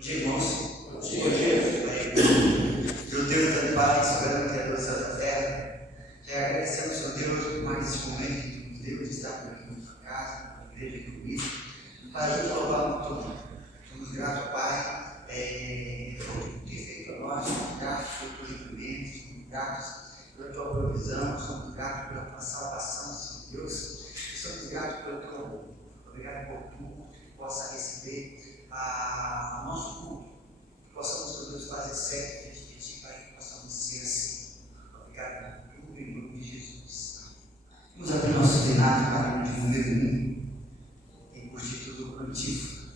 Bom dia, irmãos. Bom dia. Meu Deus da paz, soberano Criador do céu e da terra, já agradecemos, Senhor Deus, por mais esse momento que tu nos deu de estar aqui na sua casa, na igreja aqui comigo, para te louvar por tudo. Somos gratos, Pai, por ter feito a nós, somos gratos pelo teu livramento, somos gratos pela tua provisão, somos gratos pela tua salvação, Senhor Deus, e somos gratos pelo teu amor. Obrigado por tudo que possa receber o nosso culto, que possamos todos fazer certo diante de Ti, Pai, que possamos ser assim. Obrigado por tudo, em nome de Jesus. Vamos abrir nosso cenário para o número 1, e curtir tudo coletivo.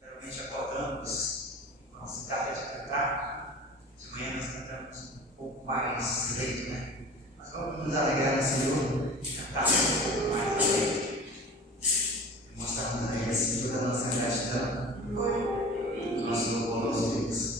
Geralmente acordamos com a cidade de cantar, de manhã nós cantamos um pouco mais leito, né? Mas vamos nos alegrar no Senhor e cantar um pouco mais leito. Mostrarmos a Ele assim toda a nossa gratidão, nosso louvor aos Deus.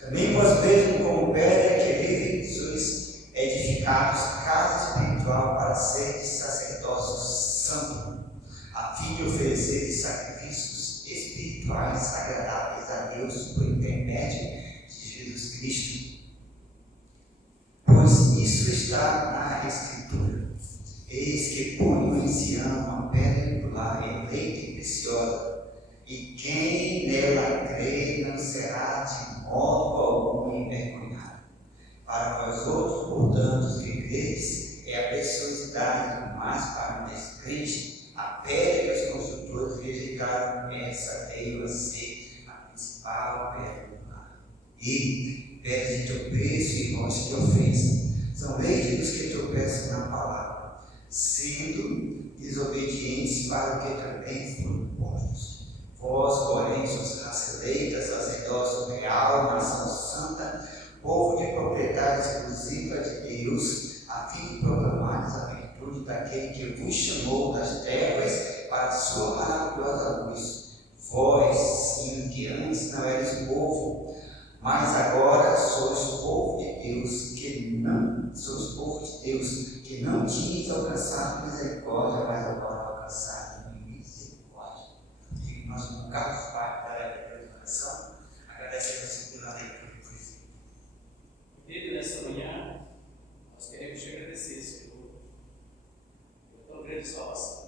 Também vós mesmo, como pedra que vive, sois edificados casa espiritual para seres sacerdotes ofereceres sacrifícios espirituais agradáveis a Deus por intermédio de Jesus Cristo. Pois isso está na Escritura. Eis que ponho em Sião uma pedra angular, eleita e preciosa, e quem nela crê não será de modo algum envergonhado. Para vós outros, portanto, os que credes, é a preciosidade, mas para o descrente, a pedra que os construtores rejeitaram, essa veio a ser a principal pedra angular. E pedras de tropeço e rochas de ofensa são leis dos que tropeçam na palavra, sendo desobedientes para o que também foram postos. Vós, porém, sois raça eleita, sacerdócio real, nação santa, povo de propriedade exclusiva de Deus, a fim de proclamares a virtude daquele que vos chamou das trevas para a sua maravilhosa luz. Vós, sim, que antes não eres povo, mas agora sois povo de Deus, que não tinhas alcançado misericórdia, mas agora alcançado misericórdia. E nós nunca para a oração, agradecemos pela leitura do poesia. Querido, nessa manhã, nós queremos te agradecer, Senhor, pela tua grande salvação.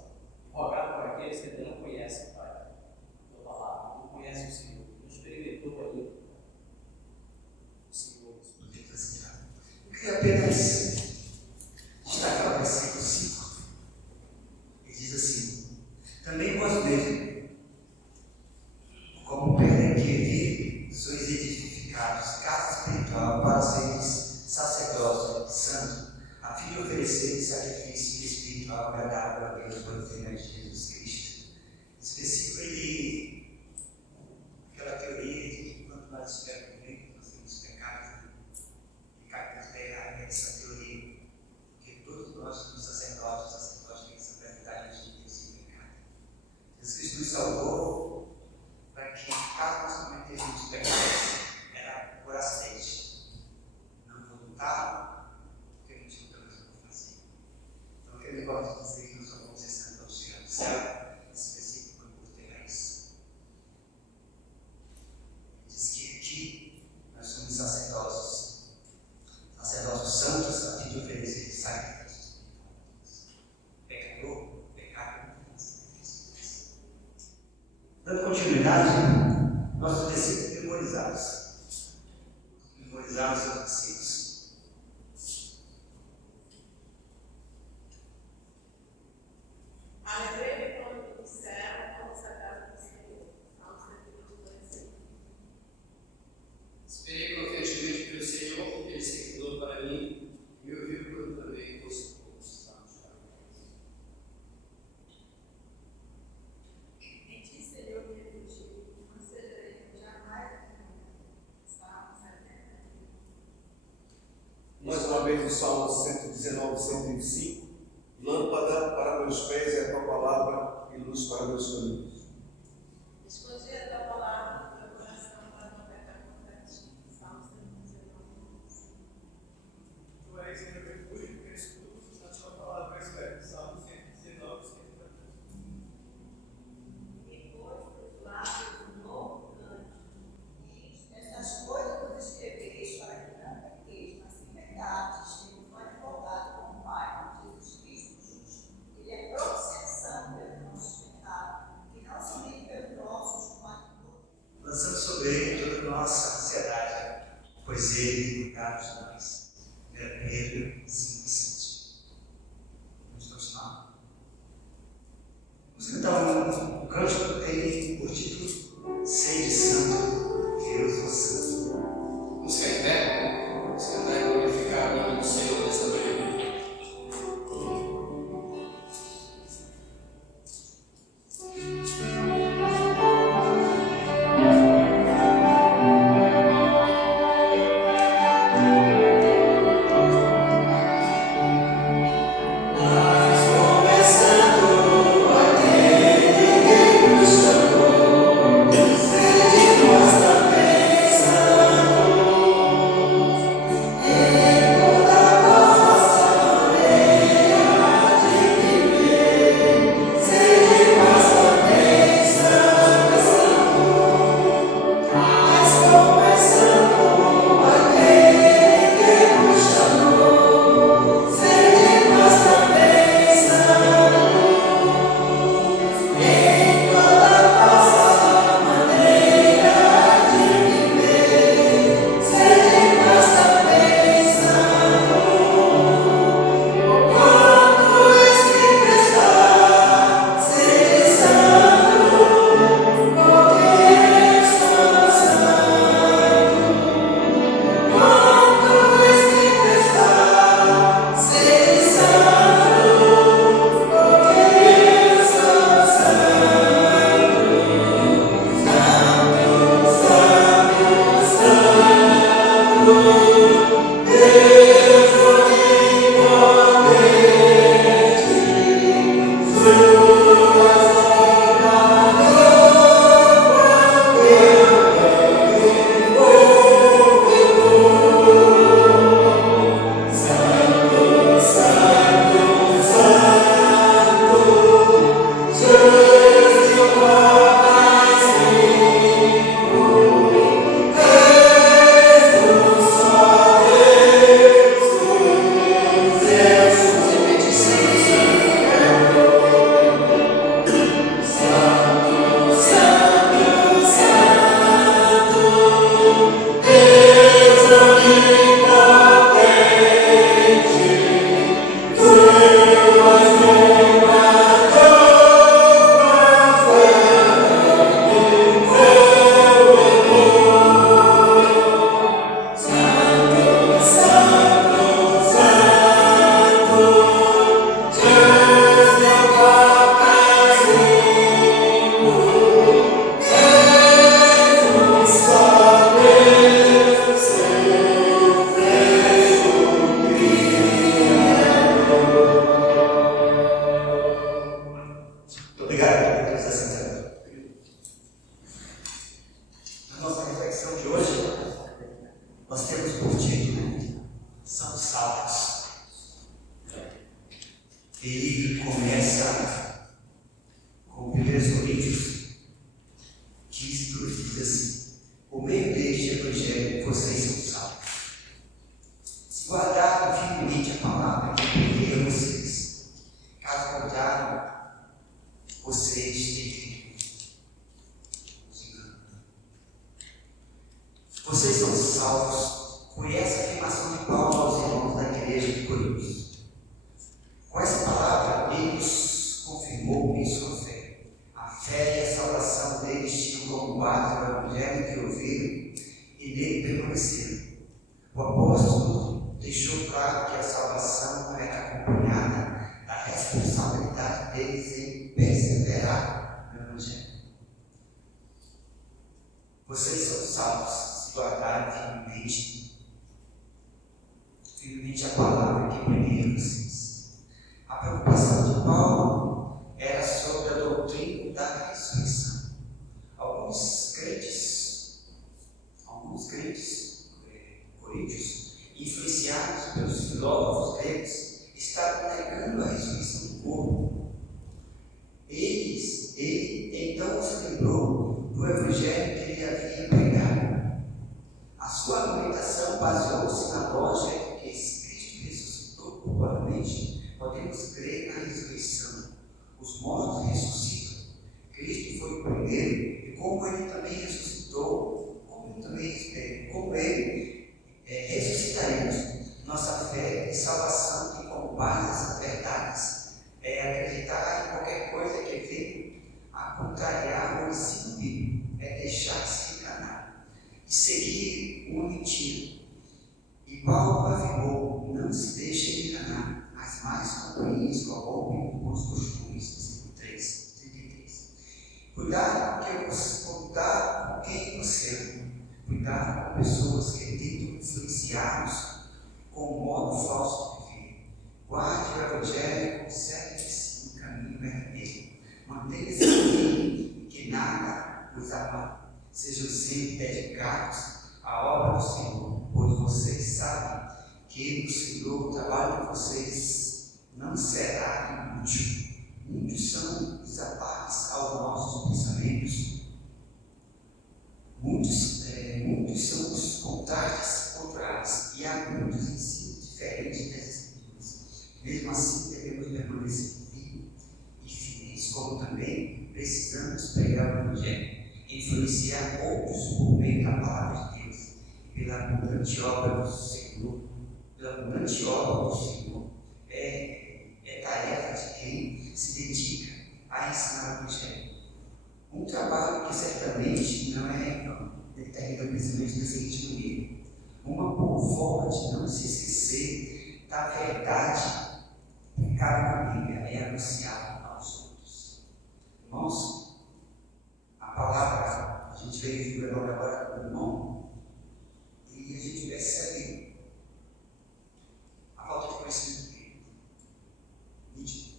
E rogar por aqueles que ainda não conhecem, Pai, a tua palavra, não conhecem o Senhor, não experimentou ainda o Senhor. Eu queria apenas destacar o versículo 5. Ele diz assim: também vós mesmos, como pedra que vive, sois edificados, casa espiritual, para seres sacerdócio santo, a fim de oferecer sacrifício espiritual agradável a Deus por intermédio de Jesus Cristo. Esse versículo, aquela teoria de que quanto mais estivermos vivos, nós temos pecados, pecar na terra, essa teoria, porque todos nós somos sacerdotes têm essa verdade de Deus sem pecado. Jesus Cristo nos salvou para que, caso nós cometêssemos pecados, era por acidente, não voluntário, porque a gente nunca mais vai fazer. Então, aquele negócio de dizer que nós só vamos ser santos ao chegar do céu, esse versículo foi por terra isso. Ele diz que aqui nós somos sacerdócios santos, a fim de oferecer sacrifícios. Pecador, pecado, não sacrifício. Dando continuidade, nós temos sido memorizados os versículos. Alegrei-me quando disseram, vamos à casa do Senhor. Salmo 125. Esperei confiantemente pelo Senhor, porque Ele se inclinou para mim e me ouviu quando também fosse pouco. Em ti, Senhor, me refugi, não cederei jamais a minha. Salmo 70. Mais uma vez o Salmo 119, 105. Lâmpada para meus pés é a tua palavra e luz para meus caminhos. Escondi a tua palavra no meu coração para não pecar contra ti. Salmo 119. Tu és meu refúgio, que escuto, na tua palavra espero. Salmo 119, 114. E pôs dos lábios um novo cântico. E estas coisas vos escreveis para que não pequeis, mas se pecardes, temos um advogado com o Pai, Jesus Cristo justo. Ele é propiciação pelos nossos pecados, que não somente pelos nossos, vocês têm feito. Vocês são salvos. Foi essa a afirmação de Paulo aos irmãos da igreja de Corinto. Com essa palavra, ele os confirmou em sua fé. A fé e a salvação deles tinham como base o evangelho que ouviram e nele permaneceram. O apóstolo deixou claro que a salvação era acompanhada da responsabilidade deles em perseverar no evangelho. Vocês são salvos se guardarem firmemente a palavra que preguei a vocês. A preocupação de Paulo era sobre a doutrina da ressurreição. Alguns crentes coríntios, influenciados pelos filósofos gregos, estavam negando a ressurreição do corpo. Ele então se lembrou do evangelho que ele havia pregado. A sua argumentação baseou-se na lógica de que se Cristo ressuscitou corporalmente, podemos crer na ressurreição. Os mortos ressuscitam. Cristo foi o primeiro, e como ele também ressuscitou, como ele ressuscitaremos. Nossa fé e salvação tem como base essas verdades. Acreditar em qualquer coisa que venha a contrariar o ensino bíblico, deixar-se enganar e seguir uma mentira. E Paulo afirmou: não se deixe enganar, as más companhias corrompem os bons costumes. 33. Cuidado com quem você ama. Cuidado com pessoas que tentam influenciá-los com um modo falso de viver. Guarde o evangelho, conserve-se no caminho verdadeiro. Mantenha-se firme, que nada os abale. Sejam sempre dedicados à obra do Senhor, pois vocês sabem que no Senhor o trabalho de vocês não será inútil. Muitos são os ataques aos nossos pensamentos, muitos são os contrastes contrários, e há muitos ensinos diferentes das Escrituras. Mesmo assim, devemos permanecer firmes e fiéis, como também precisamos pregar o Evangelho, influenciar outros por meio da palavra de Deus, pela abundante obra do Senhor. É tarefa de quem se dedica a ensinar o Evangelho. Um trabalho que certamente não é determinado pensamento da seguinte maneira: uma boa forma de não se esquecer da verdade que cada Bíblia é anunciada aos outros. Irmãos, a palavra, a gente veio vindo agora com o irmão, e a gente percebe a falta de conhecimento dele. Nítido.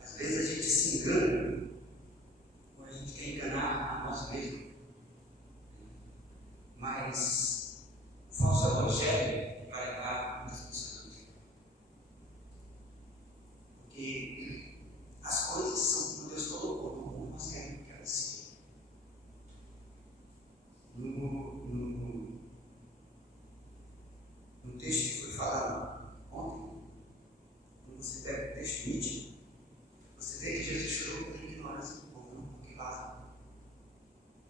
Às vezes a gente se engana quando a gente quer enganar a nós mesmos. Mas o falso evangelho vai levar muitas pessoas. Porque as coisas são como Deus colocou, não como nós queremos que elas sejam. No texto que foi falado ontem, quando você pega o texto nítido, você vê que Jesus chorou pela ignorância do povo, não porque lá,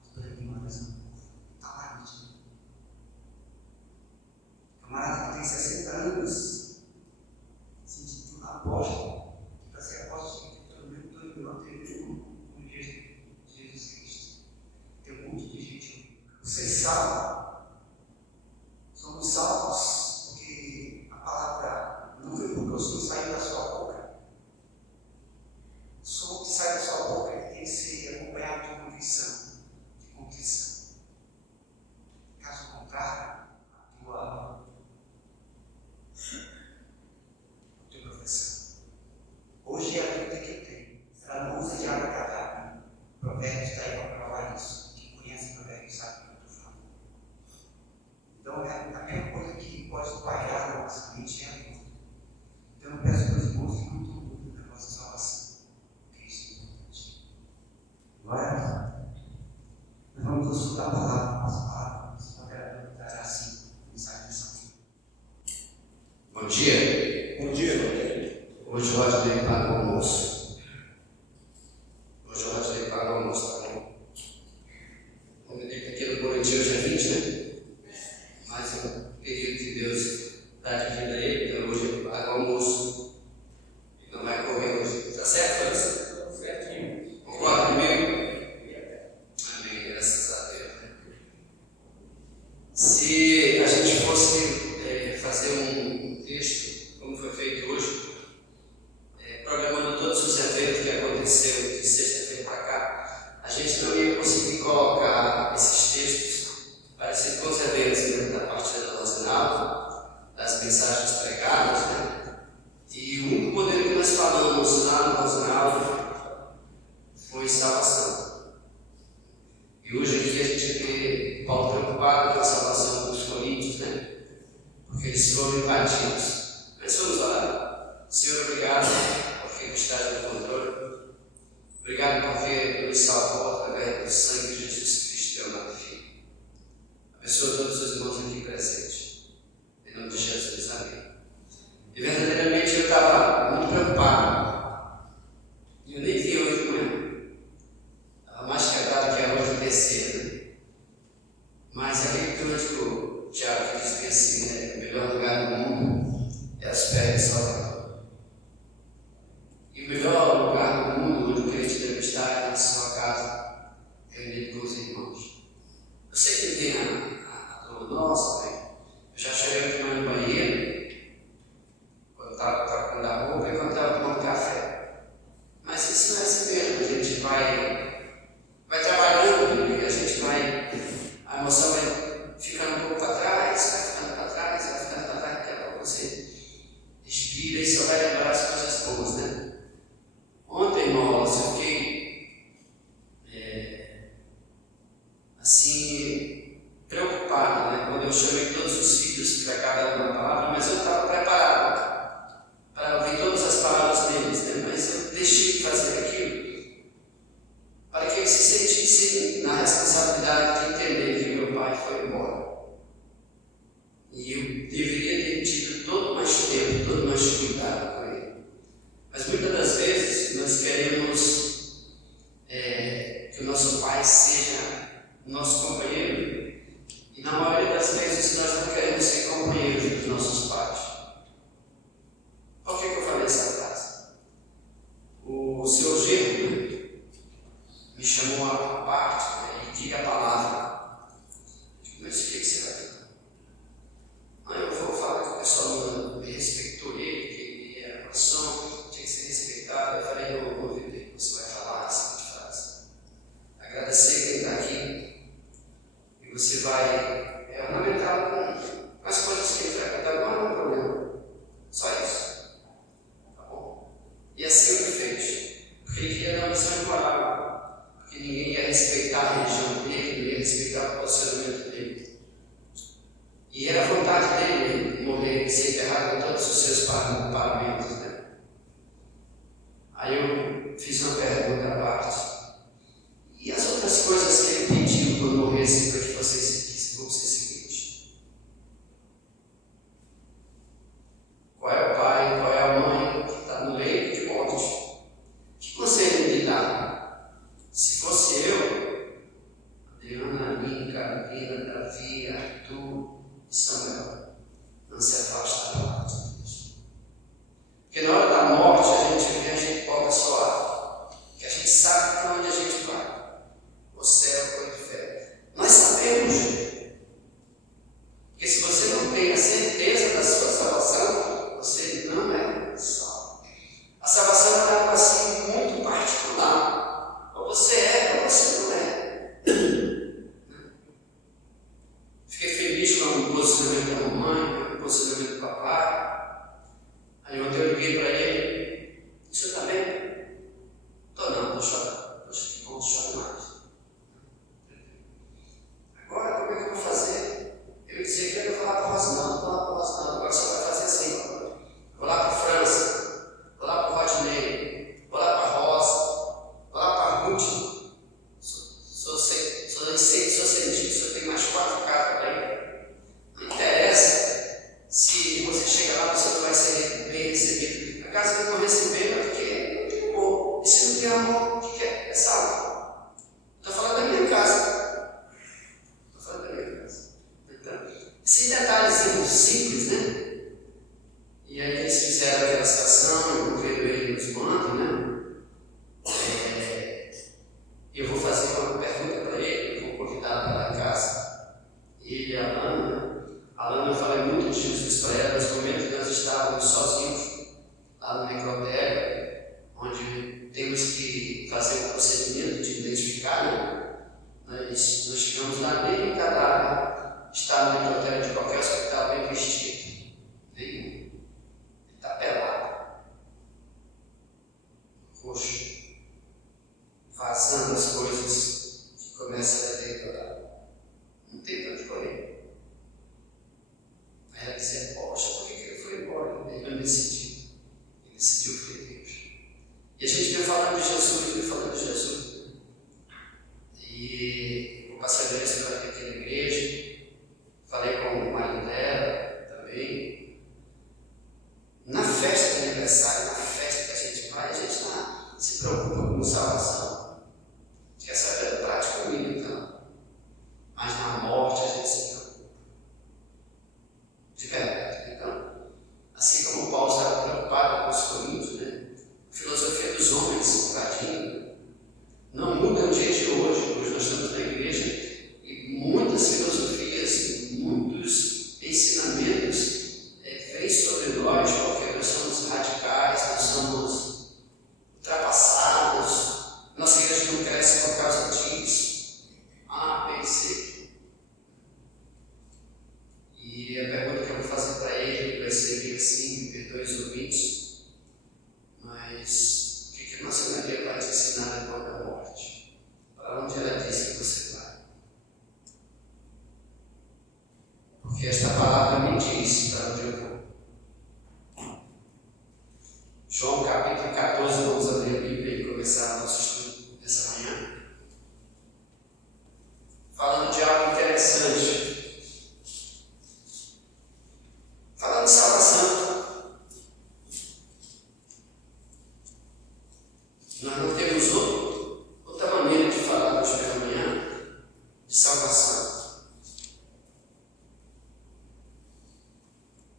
mas pela ignorância do povo. Está lá nítido. Camarada que tem 60 anos, se intitula apóstolo, que para ser apóstolo tem que ter pelo menos 2 mil anos com Jesus Cristo. Tem um monte de gente. Vocês sabem, somos salvos porque a palavra não foi porque o som saiu da sua boca. O som que sai da sua boca Rodney paga o almoço. Hoje o Rodney paga o almoço, tá bom? Como eu digo, aqui no Corinthians hoje é 20, né? Mas eu pedido de Deus dá de vida a ele, então hoje ele paga o almoço. Ele não vai correr hoje. Tá certo, Francisco? Certinho. Concorda comigo? Amém, graças a Deus. Se a gente fosse fazer um texto, como foi feito hoje, programando todos os eventos que aconteceu de sexta-feira para cá, a gente não ia conseguir colocar esses textos parecidos com os eventos da partida do Rosinaldo, das mensagens pregadas, né? E o único modelo que nós falamos lá no Rosinaldo foi salvação. E hoje aqui a gente vê Paulo preocupado com a salvação dos coríntios, né? Porque eles foram invadidos. Mas vamos orar. Senhor, obrigado porque tu estás no controle. Obrigado porque tu nos salvou através do sangue de Jesus Cristo, teu amado Filho. Abençoa todos os irmãos aqui presentes. Em nome de Jesus, amém. E verdadeiramente eu estava muito preocupado. E eu nem vi hoje de manhã. Estava mais quebrado que a hoje terceira. Mas aquele cântico, Tiago, que diz que assim, né? O melhor lugar do mundo é aos pés de Salvador. E o melhor lugar do mundo onde o crente deve estar é na sua casa, reunido com os irmãos. Eu sei que tem a dor nossa, né? Eu já cheguei aqui no banheiro, quando estava trocando a roupa e quando estava tomando café. Mas isso não é assim mesmo, a gente vai trabalhando e a gente a emoção vai ficando um pouco para trás, vai ficando para trás, daqui a pouco você respira e só vai lembrar as coisas boas, né? Ontem, irmãos, eu fiquei assim, preocupado, né? Quando eu chamei todos os filhos para cada uma palavra, mas eu estava preparado para ouvir todas as palavras deles, né? Mas eu deixei de fazer aquilo para que eles se sentissem na responsabilidade de entender que meu pai foi embora. E eu deveria ter tido todo mais tempo, todo mais cuidado com ele. Mas muitas das vezes nós queremos que o nosso pai seja o nosso companheiro. E na maioria das vezes nós não queremos ser companheiros dos nossos pais. Por que eu falei essa frase? O seu genro me chamou a parte, né, e diga a palavra. Mas o que você vai falar? Ah, eu vou falar que o pessoal não me respeitou ele, que ele era maçom, tinha que ser respeitado. Eu falei, não, vou ouvir, você vai falar a seguinte frase. Agradecer quem está aqui e você vai ornamentá-lo com as coisas que ele frequenta, não é um problema. Só isso. Tá bom? E assim ele fez. Porque ele queria dar uma lição de moral. Porque ninguém ia respeitar a religião dele, não ia respeitar o posicionamento dele. E era a vontade dele morrer, ser enterrado com todos os seus paramentos, né? Aí eu fiz uma pergunta à parte. E as outras coisas que ele pediu quando morresse para que vocês seguissem vão ser o seguinte: qual é o pai, qual é a mãe que está no leito de morte? Que conselho ele dá? Se fosse eu, Adriana, Aline, Carolina, Davi, Arthur, Samuel, não se afasta da palavra de Deus. Porque na hora da morte a gente pode soar. identificaram, nós chegamos lá, nem cadáver está no necrotério de qualquer hospital bem vestido. Nenhum. Ele está pelado, roxo, vazando as coisas que começa a deteriorar. Não tem para onde correr. Aí ela dizia, poxa, por que ele foi embora? Ele não decidiu. Ele decidiu foi Deus. E a gente veio falando de Jesus, E o pastor Deus foi aqui na igreja, falei com o marido dela também. Na festa de aniversário, na festa que a gente vai, a gente não se preocupa com salvação. A gente quer saber do prático comigo, então. Mas na morte a gente se preocupa. De verdade. Então, assim como Paulo estava preocupado com os coríntios, né? A filosofia dos homens, tadinho, não muda o dia de hoje. Hoje nós estamos na igreja e muitas filosofias, muitos ensinamentos vêm sobre nós porque nós somos radicais, nós somos ultrapassados, nossa igreja não cresce por causa disso. A, B, C. E a pergunta que eu vou fazer para ele vai ser meio assim, me perdoe os ouvintes, mas o que nossa Maria vai te ensinar depois da morte? Para onde ela diz que você vai? Porque esta palavra me diz para onde eu vou. João capítulo 14, vamos abrir a Bíblia e começar o nosso estudo dessa manhã. Falando de algo interessante. Falando de salvação. Nós não temos outra maneira de falar hoje pela manhã de salvação.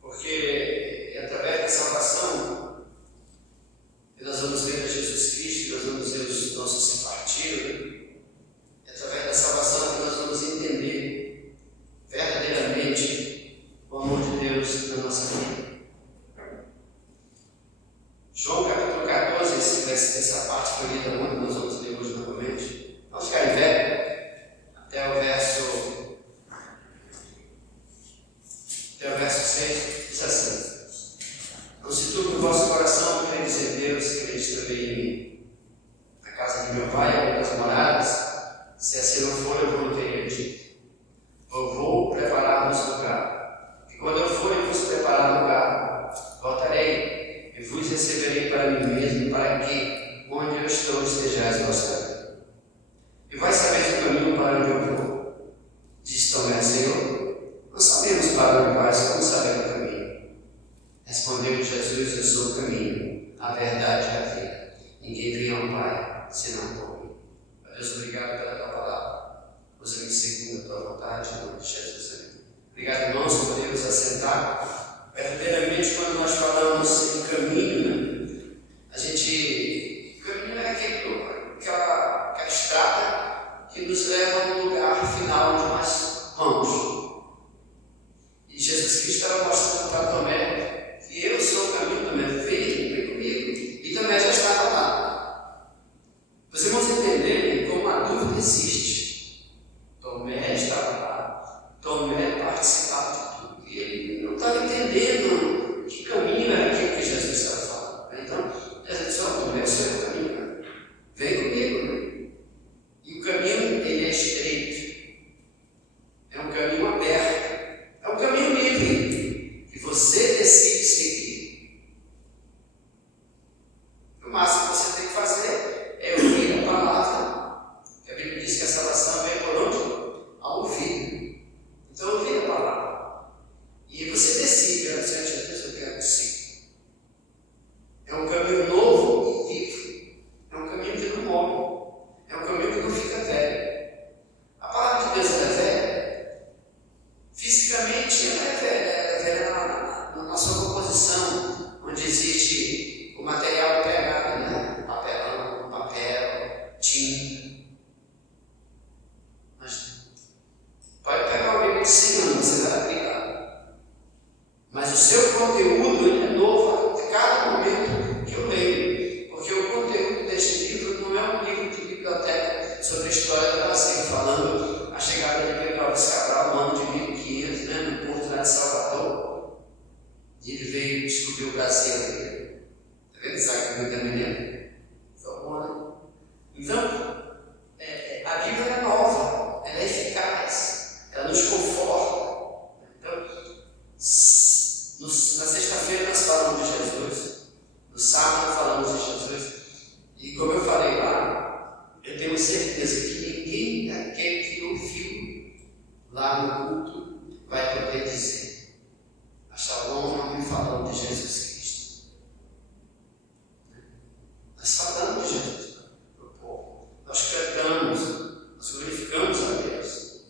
Porque é através da salvação que nós vamos ver a Jesus Cristo, nós vamos ver os nossos partidos. É através da salvação que nós vamos entender verdadeiramente o amor de Deus na nossa vida. João capítulo 14, essa parte foi lida ontem, nós vamos ler hoje novamente. Vamos ficar em pé até o verso 6, diz assim: não se turbe o vosso coração, credes em Deus, credes também em mim. Na casa de meu pai há muitas moradas, se assim não for, eu vou não teria dito. Eu vou preparar-vos lugar, e quando eu for e vos preparar lugar, voltarei e vos receberei para mim mesmo, para que, onde eu estou, estejais vós também. E vós sabeis o caminho para onde eu vou. Diz Tomé: Senhor, não sabemos para onde vais, como saber o caminho? Respondeu Jesus: eu sou o caminho, a verdade e a vida. Ninguém vem ao Pai, senão por mim. Deus, obrigado pela tua palavra. Usa-me segundo a tua vontade, em nome de Jesus. Amém. Obrigado, irmãos, podemos assentar. Verdadeiramente, quando nós falamos em caminho, a gente. Caminho é aquela estrada que nos leva a um lugar final onde nós vamos. E Jesus Cristo estava mostrando para Tomé que eu sou o caminho. Tomé, vem comigo. E Tomé já estava lá. Os irmãos entenderem como a dúvida existe. Tomé estava lá. Tomé participava de tudo. E ele não estava entendendo que caminho era aquele que Jesus estava falando. Então, Jesus disse: Tomé, eu sou o caminho. Vem comigo. E o caminho, ele é menino? Foi bom, né? Então, a Bíblia é nova, ela é eficaz, ela nos conforta. Então, na sexta-feira nós falamos de Jesus, no sábado falamos de Jesus, e como eu falei lá, eu tenho certeza que ninguém daquele que ouviu lá no culto vai poder dizer: a Shalom não me falou de Jesus Cristo. Nós falamos de Jesus para o povo, nós cantamos, nós glorificamos a Deus.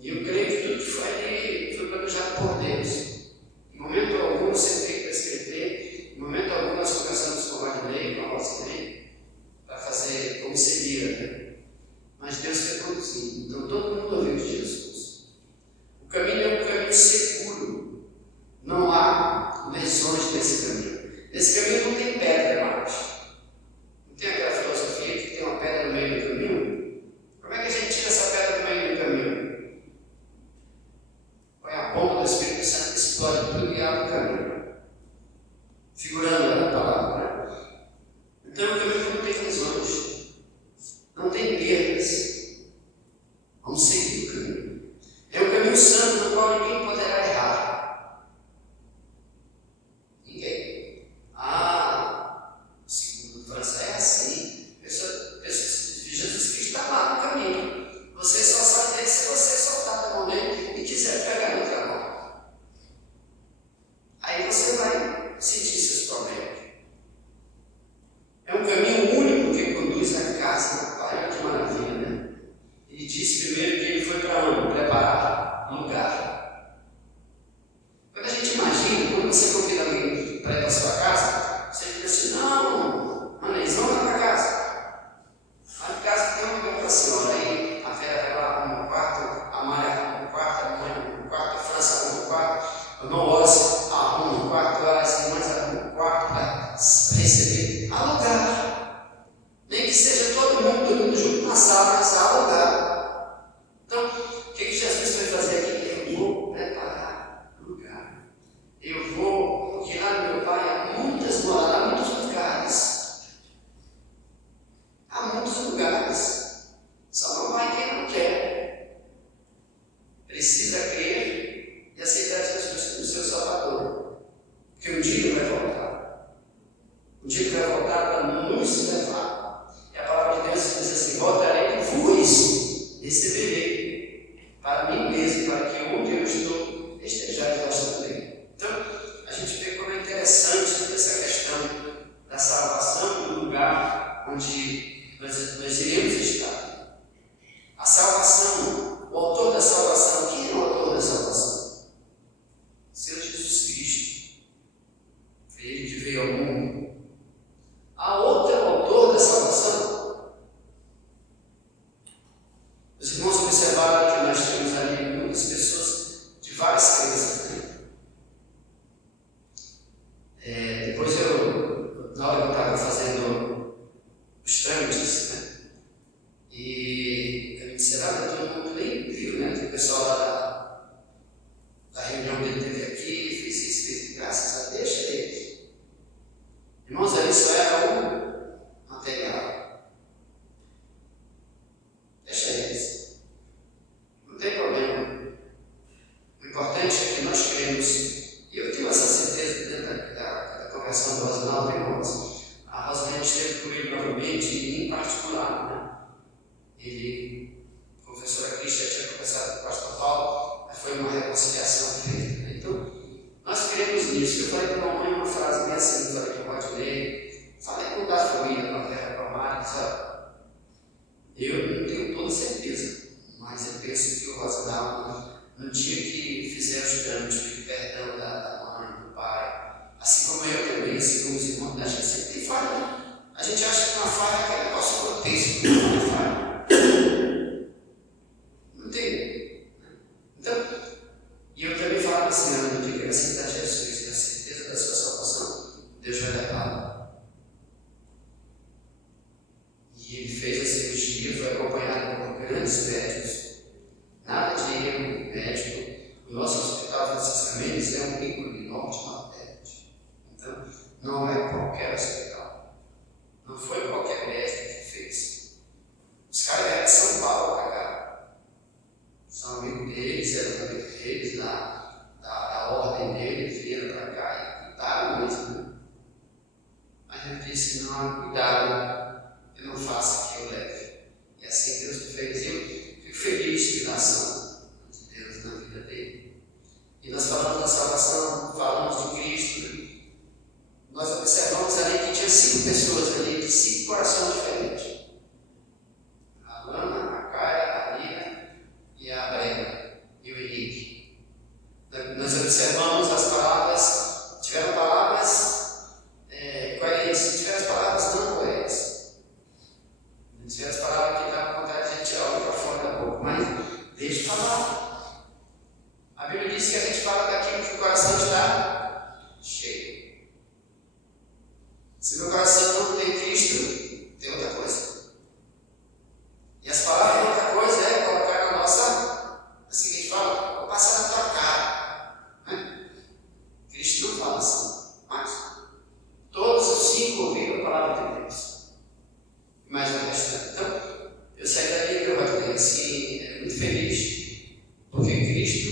E eu creio que tudo que foi ali foi planejado por Deus. Em momento algum eu sentei para escrever, em momento algum nós conversamos com a Marinei, com a Rosinei, para fazer como seria, né? Mas Deus foi conduzindo, então todo mundo ouviu de Jesus. O caminho é um caminho seguro, não há lesões nesse caminho. Nesse caminho não tem pedra mais. Não tem aquela filosofia que tem uma pedra no meio do caminho? Como é que a gente tira essa pedra do meio do caminho? Põe a bomba do Espírito Santo, explode tudo e abre o caminho. Figurando a palavra, né? Então o caminho não tem lesões, não tem perdas. Vamos seguir o caminho. É um caminho santo no qual ninguém poderá errar. Ninguém. Segundo França, é assim. Jesus Cristo está lá no caminho. Você só sai dele se você soltar a mão dele e quiser pegar outra mão. Aí você vai sentir seus problemas. É um caminho único que conduz à casa do Pai. Olha que maravilha, né? Ele disse primeiro que ele foi para onde? Preparar lugar. Quando a gente imagina, quando você convida alguém para ir para a sua casa, você fica assim: não, Anês, vamos lá para casa. Lá em casa tem um lugar para a senhora. Aí a Vera vai lá, arruma um quarto, a Maria arruma um quarto, a mãe arruma um quarto, a França arruma um quarto, o irmão Ossi arruma um quarto, as irmãs arrumam um quarto para receber. Há lugar. Nem que seja todo mundo dormindo junto na sala, mas há lugar. Então, o que Jesus foi fazer aqui? Eu vou preparar lugar. Eu vou, porque lá no meu Pai há muitas moradas, há muitos lugares. Há muitos lugares. Só não vai quem não quer. Precisa crer e aceitar Jesus como seu Salvador. Porque um dia ele vai voltar. Um dia ele vai voltar para nos levar. E a palavra de Deus diz assim: voltarei com vos, receberei para mim mesmo, para que onde eu estou estejais vós também. Então, a gente vê como é interessante essa questão da salvação e do lugar onde nós iremos estar. A salvação, o autor da salvação, quem é o autor da salvação? Seu Jesus Cristo. Foi ele que veio ao mundo. Há outro autor da salvação. Os irmãos observaram que nós temos ali muitas pessoas de várias crenças, né? Depois na hora que eu estava fazendo os trâmites, né? E eu me disse: todo mundo nem viu, né? Que o pessoal lá da reunião que ele teve aqui fez isso, fez graças a Deus, deixa eles. Irmãos, ali só era um material. Deixa eles. Não tem problema. O importante é que nós cremos. E eu tenho essa certeza dentro da conversão do Rosinaldo, irmãos. A Rosinaldo esteve comigo novamente, e em particular, né? Ele, a professora Cris, já tinha conversado com o pastor Paulo, mas foi uma reconciliação feita, né? Então, nós cremos nisso. Eu falei para a mamãe uma frase bem assim, falei para o Rodney, falei com o Dafuí, na terra para a Mari, sabe? Eu não tenho toda certeza, mas eu penso que o Rosinaldo, no dia que fizer os trâmites de perdão da mãe, do pai, assim como eu também, assim como os irmãos, a gente sempre tem falha. A gente acha que uma falha é aquele negócio grotesco, não é falha. Não tem. Então, e eu também falo assim, no dia que ele aceitar Jesus, ter a certeza da sua salvação, Deus vai levá-lo. E ele fez a cirurgia, foi acompanhado por grandes médicos. Nada de erro médico. O nosso hospital Francisco Mendes é um ícone norte-nordeste. Então, não é ele disse: não há cuidado, eu não faço que eu leve. E assim Deus me fez. E eu fico feliz pela ação de Deus na vida dele. E nós falamos da salvação, falamos de Cristo. Nós observamos ali que tinha 5 pessoas ali, de 5 corações diferentes. A Lana, a Caia, a Lia e a Brenda e o Henrique. Nós observamos as palavras, tiveram palavras coerentes, tiveram palavras não coerentes. Tiveram as palavras que davam vontade de a gente tirar o microfone da boca, mas deixa eu falar. A Bíblia diz que a gente fala daquilo que o coração está cheio. Se meu coração não tem Cristo, tem outra coisa. E as palavras de outra coisa é colocar na nossa, assim que a gente fala, vou passar na tua cara. Né? Cristo não fala assim, mas todos os 5 ouviram a palavra de Deus. Imagina o restante. Então, eu saí da Bíblia, eu vou assim, muito feliz, porque Cristo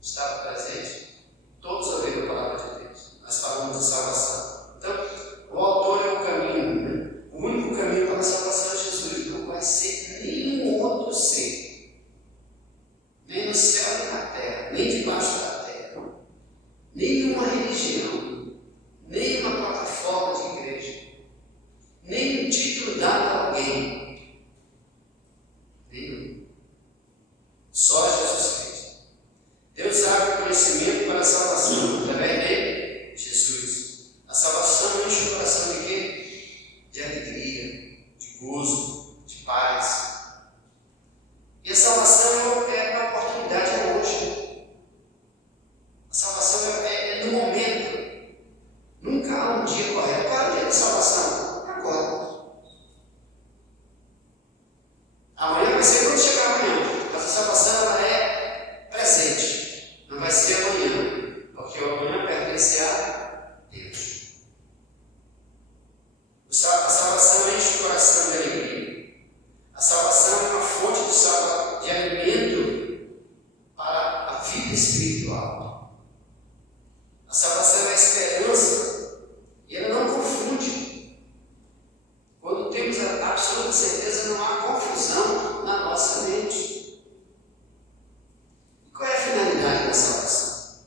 estava presente. Todos ouviram a palavra de Deus. Nós falamos de salvação. Então, o autor é o caminho, né? O único caminho para a salvação é Jesus. Não vai ser nenhum outro ser, nem no céu nem na terra, nem debaixo da terra, nenhuma religião, nenhuma plataforma de igreja, nem um título dado a alguém, nenhum. Só Jesus Cristo. Deus abre o conhecimento para a salvação através dele, Jesus. A salvação enche o coração de quê? De alegria, de gozo, de paz. E a salvação é uma oportunidade, é hoje. A salvação é no momento. Nunca há um dia correto. Qual é o dia da salvação? Agora. Amanhã vai ser quando chegar amanhã. Mas a salvação ela é presente. Não vai ser amanhã. Porque o amanhã pertence a Deus. A salvação enche o coração de alegria. A salvação é uma fonte de alimento para a vida espiritual. A salvação é a esperança e ela não confunde. Quando temos a absoluta certeza, não há confusão na nossa mente. E qual é a finalidade da salvação?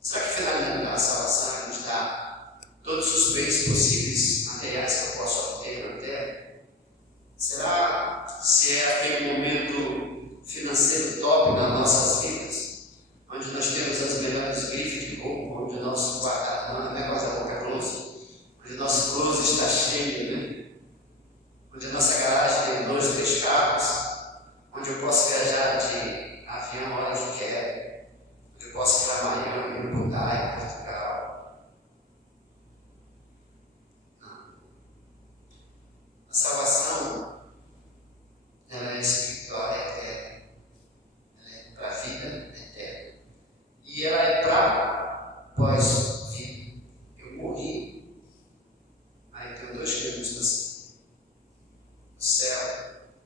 Será que a finalidade da salvação é nos dar todos os bens possíveis materiais que eu posso obter na terra? Será se é aquele momento financeiro top das nossas vidas, onde nós temos as melhores grifes de roupa, onde o nosso guarda-roupa, negócio da boca close, onde o nosso close está cheio, né? Onde a nossa garagem tem 2, 3 carros, onde eu posso viajar de avião a hora que quero, onde eu posso ir para Miami, Budai, Portugal. A salvação, ela é espiritual, é eterna. Ela é para a vida eterna. E ela é para pós-vida. Eu morri. Aí tem 2 caminhos assim: o céu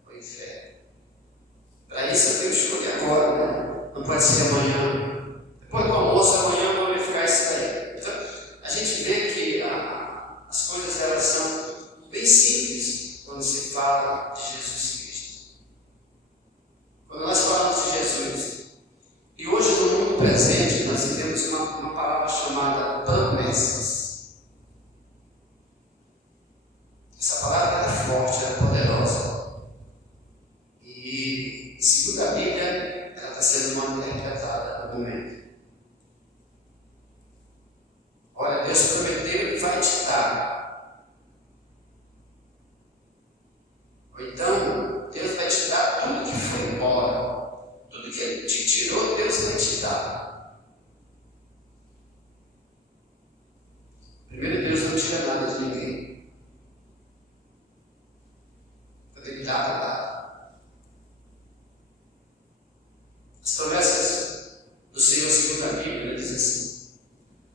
ou o inferno. Para isso eu tenho que escolher agora, né? Não pode ser amanhã. Depois do almoço, amanhã eu vou verificar isso daí. Então, a gente vê que as coisas elas são bem simples quando se fala de Jesus Cristo. Quando nós falamos de Jesus, e hoje no mundo presente nós vivemos uma palavra chamada promessas. Essa palavra é forte, é poderosa. E, segundo a Bíblia, ela está sendo mal interpretada no momento. Olha, Deus prometeu que vai te dar. Ou então, Deus vai te dar tudo que foi embora. Tudo que Ele te tirou, Deus vai te dar. Primeiro, Deus não tira nada de ninguém. Quando Ele dá, dá. As promessas do Senhor, segundo a Bíblia, diz assim.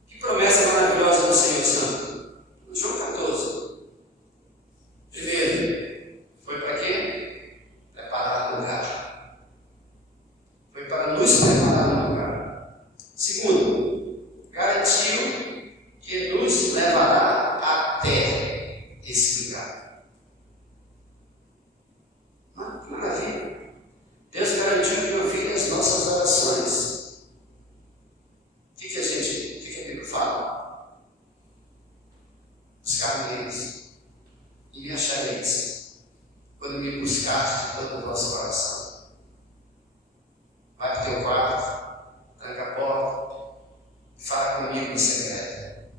Que promessa maravilhosa do Senhor Santo. João 14. Primeiro, foi para quê? Preparar o lugar. Foi para nos preparar o lugar. Segundo, garantiu que nos levará à terra. buscar neles, e me achareis, quando me buscaste de todo o vosso coração. Vai para o teu quarto, tranca a porta, e fala comigo em segredo.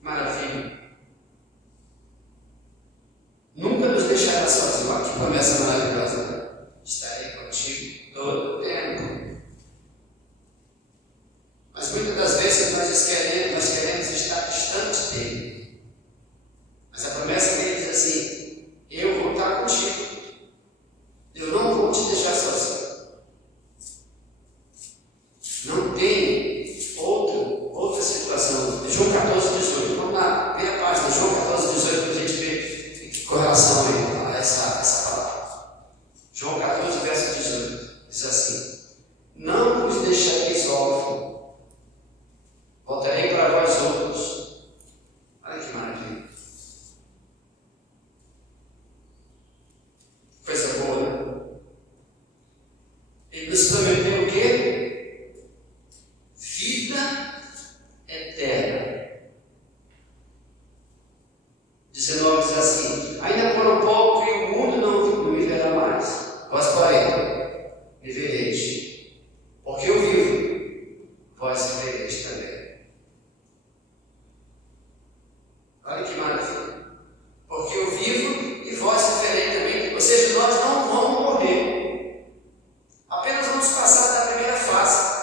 Maravilha. Nunca nos deixará sozinhos. Olha que promessa maravilhosa, né? Estarei contigo todo o tempo. Mas muitas das vezes nós queremos estar distante dele. Mas a promessa dele diz assim: eu vou estar contigo. Eu não vou te deixar sozinho. Não tem outra situação. João 14, 18. Vamos lá, vê a página. João 14, 18 para a gente ver que correlação aí a essa palavra. João 14, verso 18. Diz assim: não vos deixareis órfãos. Voltarei para vós outros. Olha que maravilha. Coisa boa, né? Ele nos prometeu o quê? Vida eterna. 19 diz assim: ainda por um pouco e o mundo não me verá mais. Vós, porém, me vereis. Porque eu vivo, vós me vereis também. Olha que maravilha. Porque eu vivo e vós me vereis também. Ou seja, nós não vamos morrer. Apenas vamos passar da primeira fase.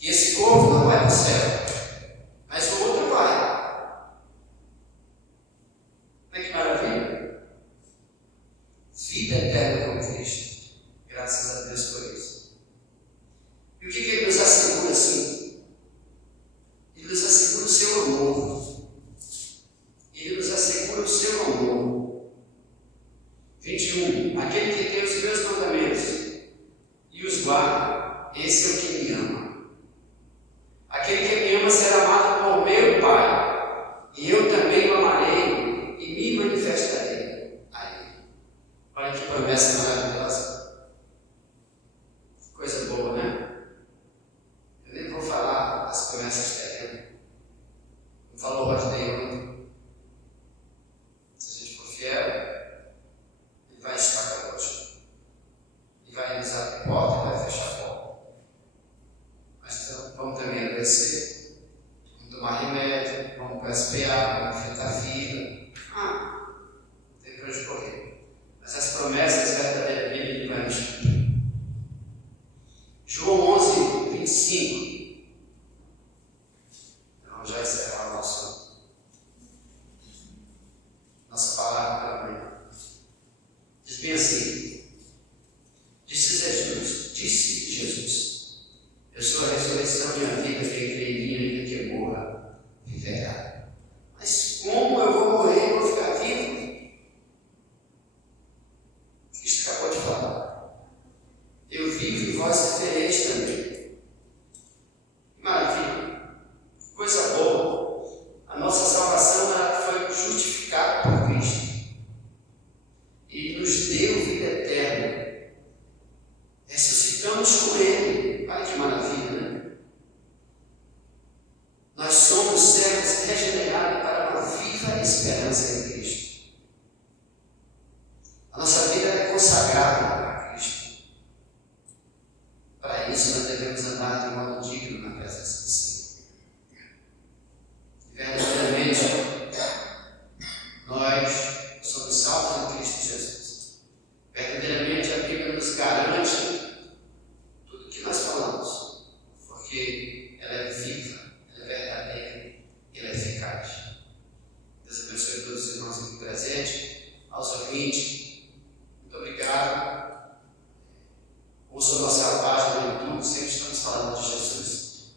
E esse corpo não vai para o céu, mas o outro vai. Olha que maravilha. Vida eterna com Cristo. Graças a Deus por isso. E o que ele nos assegura assim? Ele nos assegura o seu amor. Ele nos assegura o seu amor. 21. Aquele que tem os meus mandamentos e os guarda, esse é o que me ama. Aquele que me ama será amado por meu Pai, e eu também o amarei e me manifestarei a ele. Olha que promessa maravilhosa. Coisa boa, né? Eu nem vou falar das promessas terrenas. Não falou Rodney ontem. Se a gente for fiel, ele vai estar conosco. Ele vai nos abrir a porta e vai fechar a porta. Mas então, vamos também agradecer. Vamos tomar remédio, vamos para SPA, vamos enfrentar fila. Não tem para onde correr. Mas as promessas verdadeiras dele, ele vai nos cumprir. João 11, 25. Então, já encerrar nossa palavra pela manhã. Diz bem assim: disse Jesus, eu sou a ressurreição e a vida, quem crê em mim, ainda que morra, viverá. Mas como eu vou morrer e vou ficar vivo? Cristo acabou de falar. Eu vivo e vós vivereis também. Maravilha. Coisa boa. A nossa salvação ela foi justificada por Cristo. E nos deu vida eterna. Ressuscitamos com Ele. Olha que maravilha, né? Nós somos servos regenerados para uma viva esperança em Cristo. A nossa vida é consagrada a Cristo. Para isso, nós devemos andar de modo digno na presença do Senhor. Verdadeiramente, nós somos salvos em Cristo Jesus. Verdadeiramente, a Bíblia nos garante tudo o que nós falamos, porque ela é viva, ela é verdadeira, ela é eficaz. Deus abençoe todos os irmãos aqui presentes, aos ouvintes. Muito obrigado. Ouça a nossa página no YouTube, sempre estamos falando de Jesus.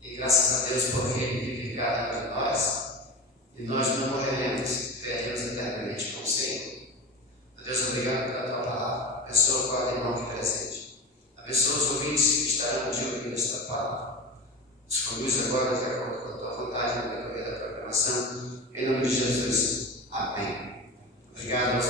E graças a Deus porque Ele vive cada um de nós, e nós não morreremos, viveremos eternamente com o Senhor. Deus, obrigado pela Tua palavra. Abençoa cada irmão aqui presente. Abençoa os ouvintes que estarão um dia ouvindo esta palavra. Nos conduz agora de acordo com a Tua vontade no decorrer da programação. Em nome de Jesus. Amém. Obrigado aos